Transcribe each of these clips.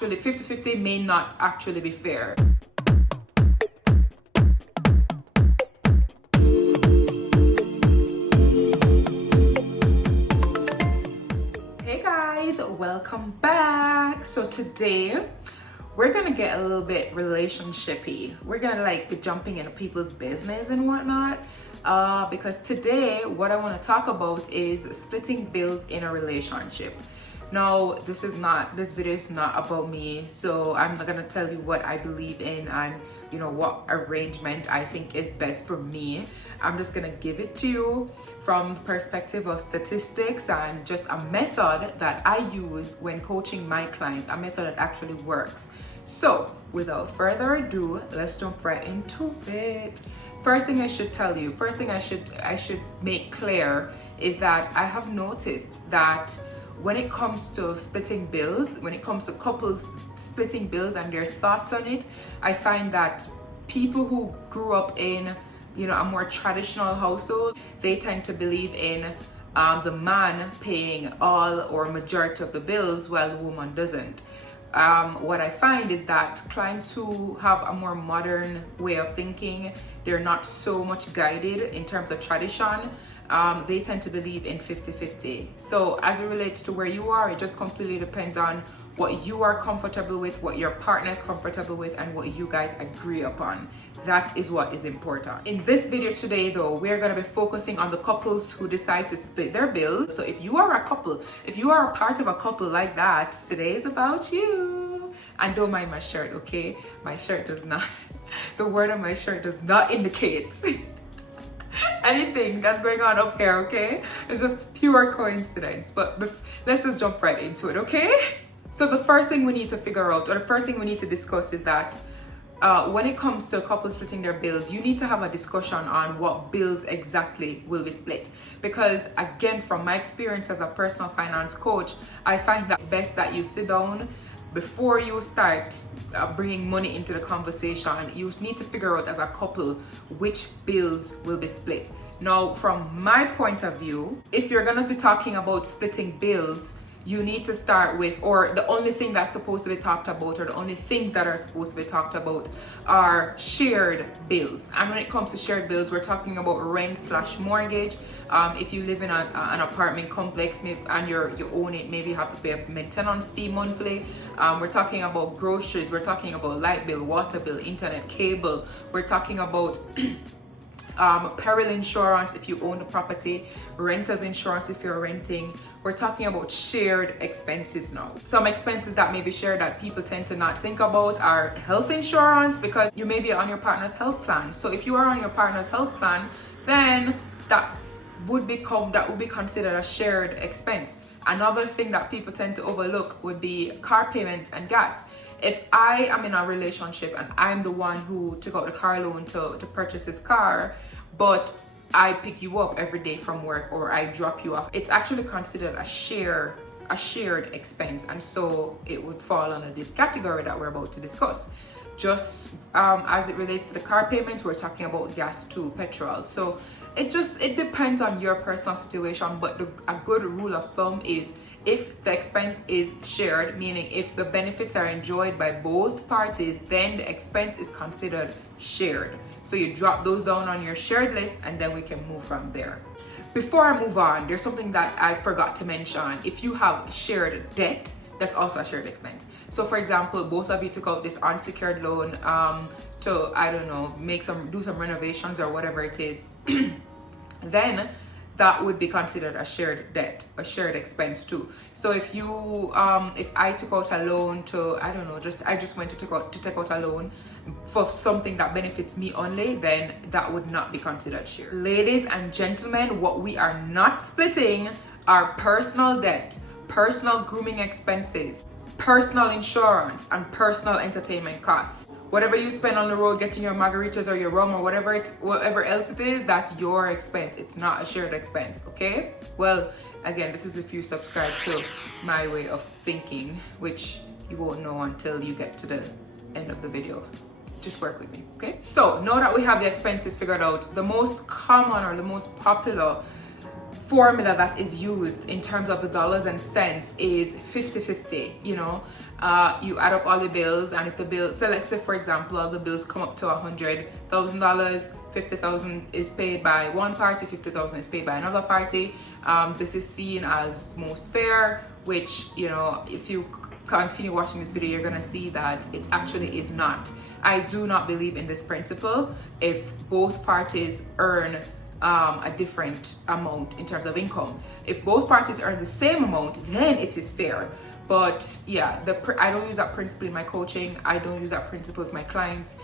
Actually, 50-50 may not actually be fair. Hey guys, welcome back. So today we're gonna get a little bit relationshipy. We're gonna be jumping into people's business and whatnot. Because today what I want to talk about is splitting bills in a relationship. Now, this video is not about me, so I'm not gonna tell you what I believe in and what arrangement I think is best for me. I'm just gonna give it to you from the perspective of statistics and just a method that I use when coaching my clients, a method that actually works. So without further ado, let's jump right into it. First thing I should make clear is that I have noticed that when it comes to splitting bills, when it comes to couples splitting bills and their thoughts on it, I find that people who grew up in a more traditional household, they tend to believe in the man paying all or majority of the bills while the woman doesn't. What I find is that clients who have a more modern way of thinking, they're not so much guided in terms of tradition. They tend to believe in 50-50. So as it relates to where you are, it just completely depends on what you are comfortable with, what your partner is comfortable with, and what you guys agree upon. That is what is important. In this video today though, we're going to be focusing on the couples who decide to split their bills. So if you are a couple, if you are a part of a couple like that, today is about you. And don't mind my shirt, okay? My shirt does not, the word on my shirt does not indicate anything that's going on up here, okay? It's just pure coincidence. But let's just jump right into it, okay? So the first thing we need to figure out, or the first thing we need to discuss is that when it comes to couples splitting their bills, you need to have a discussion on what bills exactly will be split. Because again, from my experience as a personal finance coach, I find that it's best that you sit down before you start bringing money into the conversation. You need to figure out as a couple which bills will be split. Now, from my point of view, if you're gonna be talking about splitting bills, you need to start with, or the only thing that's supposed to be talked about, or the only things that are supposed to be talked about are shared bills. And when it comes to shared bills, we're talking about rent/mortgage. If you live in an apartment complex and you own it, maybe you have to pay a maintenance fee monthly. We're talking about groceries. We're talking about light bill, water bill, internet, cable. We're talking about peril insurance if you own the property, renter's insurance if you're renting. We're talking about shared expenses now. Some expenses that may be shared that people tend to not think about are health insurance, because you may be on your partner's health plan. So if you are on your partner's health plan, then that would be considered a shared expense. Another thing that people tend to overlook would be car payments and gas. If I am in a relationship and I'm the one who took out the car loan to purchase this car, but I pick you up every day from work or I drop you off, it's actually considered a shared expense, and so it would fall under this category that we're about to discuss. Just as it relates to the car payment, we're talking about gas too, petrol. So it depends on your personal situation, but a good rule of thumb is if the expense is shared, meaning if the benefits are enjoyed by both parties, then the expense is considered shared. So you drop those down on your shared list and then we can move from there. Before I move on, there's something that I forgot to mention. If you have shared debt, that's also a shared expense. So for example, both of you took out this unsecured loan to, I don't know, do some renovations or whatever it is, then that would be considered a shared debt, a shared expense too. So if I took out a loan to, I don't know, I just went to take out a loan for something that benefits me only, then that would not be considered shared. Ladies and gentlemen, what we are not splitting are personal debt, personal grooming expenses, personal insurance, and personal entertainment costs. Whatever you spend on the road getting your margaritas or your rum or whatever else it is, that's your expense. It's not a shared expense, okay? Well, again, this is if you subscribe to my way of thinking, which you won't know until you get to the end of the video. Just work with me, okay? So now that we have the expenses figured out, the most common or the most popular formula that is used in terms of the dollars and cents is 50-50, you know. You add up all the bills, and if the bill, so let's say for example all the bills come up to $100,000, 50,000 is paid by one party, 50,000 is paid by another party. This is seen as most fair, which, you know, if you continue watching this video, you're gonna see that it actually is not. I do not believe in this principle if both parties earn a different amount in terms of income. If both parties earn the same amount, then it is fair. But yeah, I don't use that principle in my coaching. I don't use that principle with my clients.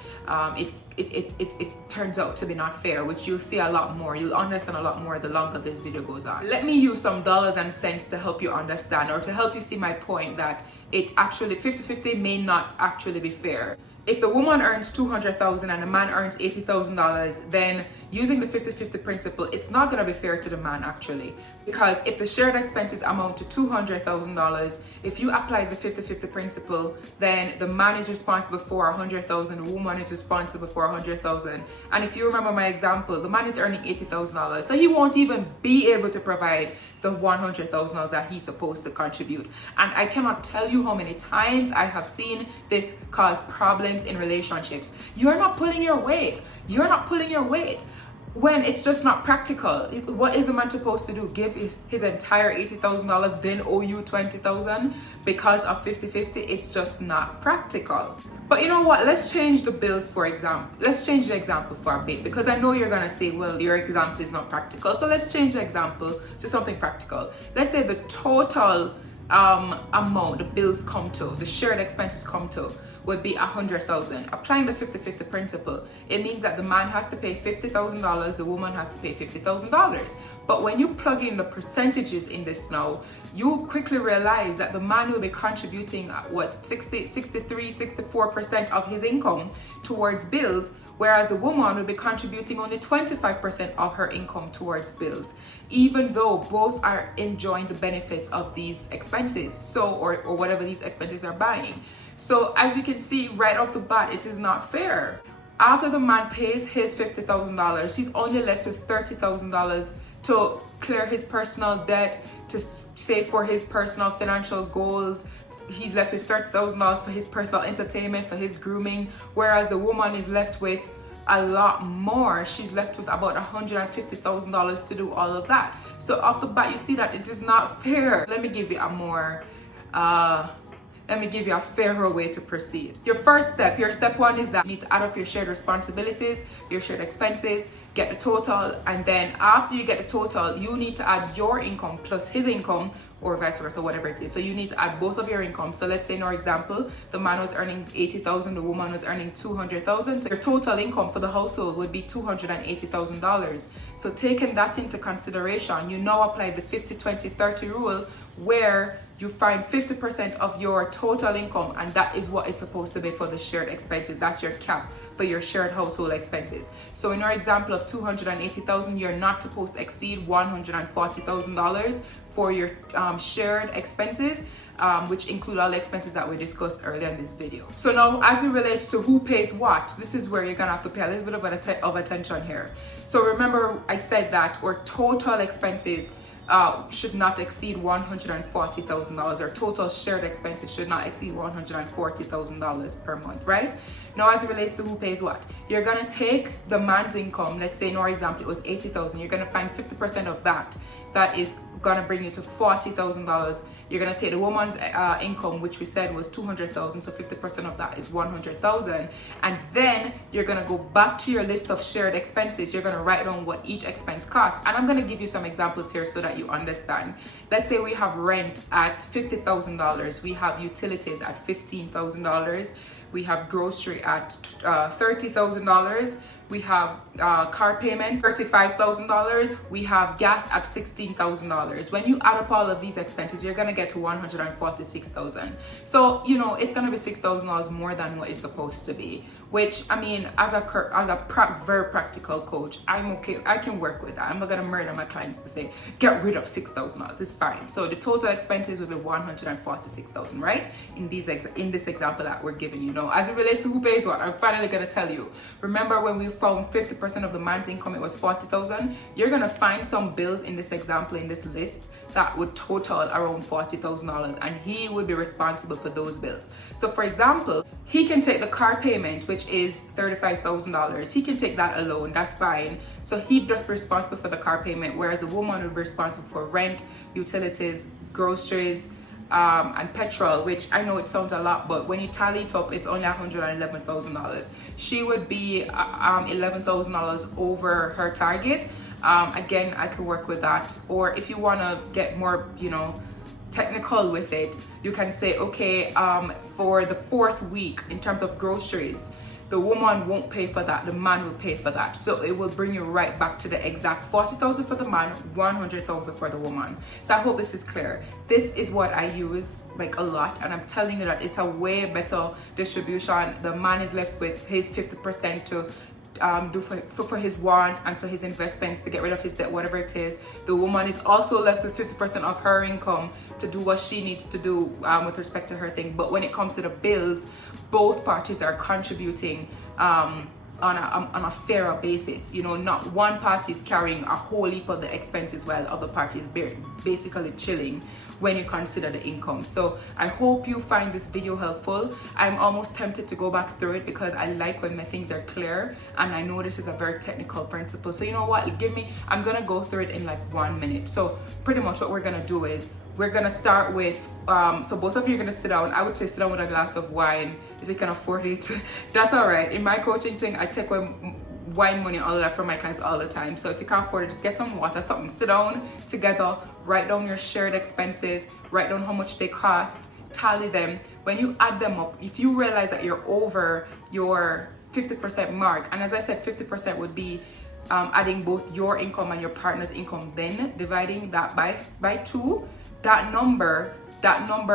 It turns out to be not fair, which you'll see a lot more. You'll understand a lot more the longer this video goes on. Let me use some dollars and cents to help you understand, or to help you see my point that it actually 50-50 may not actually be fair. If the woman earns $200,000 and the man earns $80,000, then using the 50-50 principle, it's not going to be fair to the man actually. Because if the shared expenses amount to $200,000, if you apply the 50-50 principle, then the man is responsible for $100,000, the woman is responsible for $100,000. And if you remember my example, the man is earning $80,000, so he won't even be able to provide the $100,000 that he's supposed to contribute. And I cannot tell you how many times I have seen this cause problems in relationships. You're not pulling your weight. You're not pulling your weight. When it's just not practical. What is the man supposed to do? Give his entire $80,000, then owe you $20,000 because of 50-50? It's just not practical. But you know what? Let's change the bills, for example. Let's change the example for a bit, because I know you're gonna say, well, your example is not practical. So let's change the example to something practical. Let's say the total amount the bills come to, the shared expenses come to, would be $100,000. Applying the 50-50 principle, it means that the man has to pay $50,000, the woman has to pay $50,000. But when you plug in the percentages in this now, you quickly realize that the man will be contributing 64% of his income towards bills, whereas the woman will be contributing only 25% of her income towards bills, even though both are enjoying the benefits of these expenses, or whatever these expenses are buying. So as you can see right off the bat, it is not fair. After the man pays his $50,000, he's only left with $30,000 to clear his personal debt, to save for his personal financial goals. He's left with $30,000 for his personal entertainment, for his grooming, whereas the woman is left with a lot more. She's left with about $150,000 to do all of that. So off the bat, you see that it is not fair. Let me give you a fairer way to proceed. Your step one is that you need to add up your shared responsibilities, your shared expenses, get the total, and then after you get the total, you need to add your income plus his income, or vice versa, whatever it is. So you need to add both of your income. So let's say in our example, the man was earning $80,000, the woman was earning $200,000. So your total income for the household would be $280,000. So taking that into consideration, you now apply the 50-20-30 rule, where you find 50% of your total income, and that is what is supposed to be for the shared expenses. That's your cap for your shared household expenses. So in our example of $280,000, you're not supposed to exceed $140,000 for your shared expenses, which include all the expenses that we discussed earlier in this video. So now, as it relates to who pays what, this is where you're gonna have to pay a little bit of attention here. So remember, I said that our total expenses should not exceed $140,000, or total shared expenses should not exceed $140,000 per month, right? Now, as it relates to who pays what, you're gonna take the man's income. Let's say in our example it was $80,000. You're gonna find 50% of that. That is gonna bring you to $40,000. You're gonna take the woman's income, which we said was $200,000, so 50% of that is $100,000, and then you're gonna go back to your list of shared expenses. You're gonna write down what each expense costs, and I'm gonna give you some examples here so that you understand. Let's say we have rent at $50,000, we have utilities at $15,000, we have grocery at $30,000. We have car payment, $35,000. We have gas at $16,000. When you add up all of these expenses, you're gonna get to $146,000. So, you know, it's gonna be $6,000 more than what it's supposed to be, which, I mean, as a very practical coach, I'm okay. I can work with that. I'm not gonna murder my clients to say, get rid of $6,000. It's fine. So the total expenses will be $146,000, right? In this example that we're giving you. Now, as it relates to who pays what, I'm finally gonna tell you. Remember when we found 50% of the man's income, it was 40,000. You're gonna find some bills in this example, in this list, that would total around $40,000, and he would be responsible for those bills. So for example, he can take the car payment, which is $35,000. He can take that alone, that's fine. So he'd just be responsible for the car payment, whereas the woman would be responsible for rent, utilities, groceries, and petrol, which I know it sounds a lot, but when you tally it up, it's only $111,000. She would be $11,000 over her target. Again, I could work with that. Or if you want to get more, technical with it, you can say, okay, for the 4th week, in terms of groceries, the woman won't pay for that, the man will pay for that. So it will bring you right back to the exact 40,000 for the man, 100,000 for the woman. So I hope this is clear. This is what I use like a lot, and I'm telling you that it's a way better distribution. The man is left with his 50% to do for his wants and for his investments, to get rid of his debt, whatever it is. The woman is also left with 50% of her income to do what she needs to do with respect to her thing. But when it comes to the bills, both parties are contributing on a fairer basis. Not one party is carrying a whole heap of the expenses while other parties basically chilling when you consider the income. So I hope you find this video helpful. I'm almost tempted to go back through it because I like when my things are clear, and I know this is a very technical principle. So you know what, I'm gonna go through it in like 1 minute. So pretty much what we're gonna do is we're gonna start with so both of you are gonna sit down. I would say sit down with a glass of wine if you can afford it. That's all right. In my coaching thing, I take wine money and all of that from my clients all the time. So if you can't afford it, just get some water, something, sit down together, write down your shared expenses, write down how much they cost, tally them. When you add them up, if you realize that you're over your 50% mark, and as I said, 50% would be adding both your income and your partner's income, then dividing that by 2, that number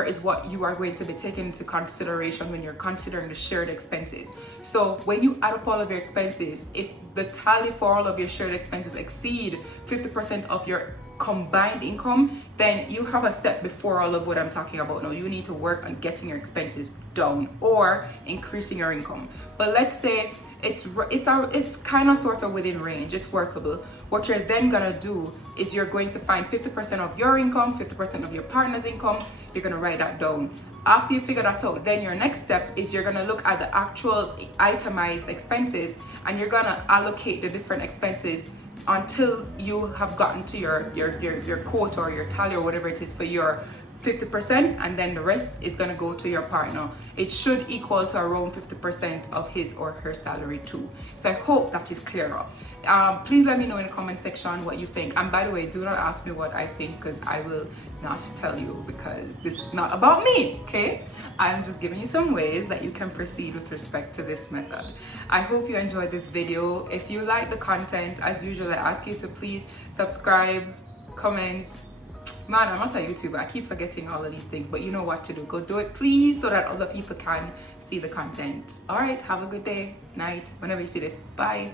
is what you are going to be taking into consideration when you're considering the shared expenses. So when you add up all of your expenses, if the tally for all of your shared expenses exceed 50% of your combined income, then you have a step before all of what I'm talking about now. You need to work on getting your expenses down or increasing your income. But let's say it's kind of sort of within range, it's workable. What you're then gonna do is you're going to find 50% of your income, 50% of your partner's income. You're gonna write that down. After you figure that out, then your next step is you're gonna look at the actual itemized expenses, and you're gonna allocate the different expenses until you have gotten to your quota or your tally or whatever it is for your 50%, and then the rest is going to go to your partner. It should equal to around 50% of his or her salary too. So I hope that is clearer. Please let me know in the comment section what you think, and by the way, do not ask me what I think, because I will not tell you, because this is not about me, okay? I'm just giving you some ways that you can proceed with respect to this method. I hope you enjoyed this video. If you like the content, as usual, I ask you to please subscribe, comment. Man, I'm not a YouTuber, I keep forgetting all of these things, but you know what to do. Go do it, please, so that other people can see the content. All right, have a good day, night, whenever you see this. Bye.